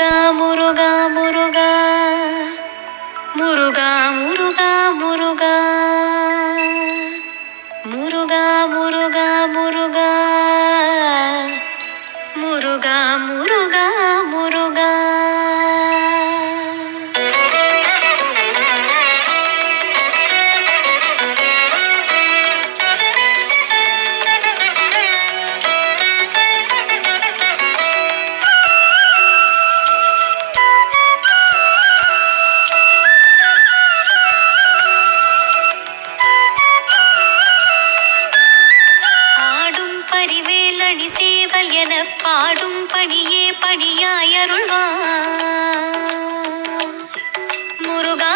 முருகா முருகா முருகா முருகா முருகா முருகா முருகா முருகா முருகா முருகா முருகா முருகா. பரிவேலணி சேவல் என பாடும் பணியே பணியாயருள்வா முருகா.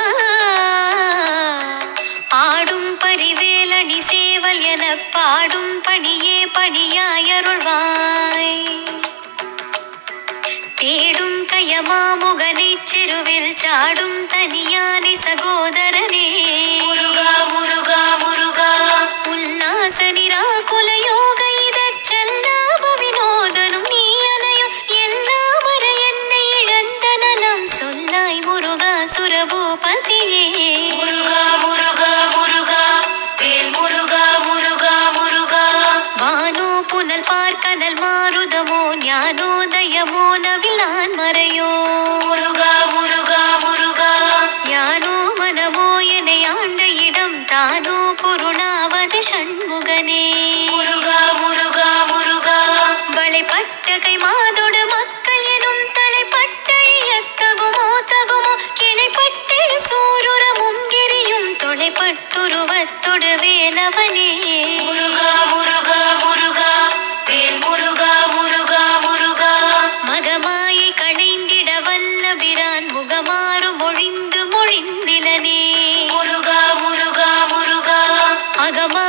ஆடும் பரிவேலணி சேவல் என பாடும் பணியே பணியாயருள்வாய். தேடும் கயமாமுகனை செருவில் சாடும் தனியானை சகோதரனே முருகா முருகா முருகா. உல்லாச நிராகுல யோக சுரபூபதியே முருகா முருகா முருகா வேல் முருகா முருகா முருகா. வானோ புனல் பார்க்கனல் மாருதமோ ஞானோதயமோ நவில் நான் மறையோ முருகா முருகா முருகா. யானோ மனமோ என்னை ஆண்ட இடம் தானோ பொருளாவது ஷண்முகனே முருகா முருகா முருகா. வளைப்பட்ட கை மாதோடு மக்கள் எனும் தலைப்பட்டழியத்தகுமோ தகுமோ கிளைப்பட்டெழு சூருரமும் கிரியும் தொலைப்பட்டுருவத்தொடு வேலவனே முருகா முருகா முருகா வேல் முருகா முருகா முருகா. மகமாயை களைந்திட வல்லபிரான் முகமாறு மொழிந்து மொழிந்திலனே முருகா முருகா முருகா. அகமா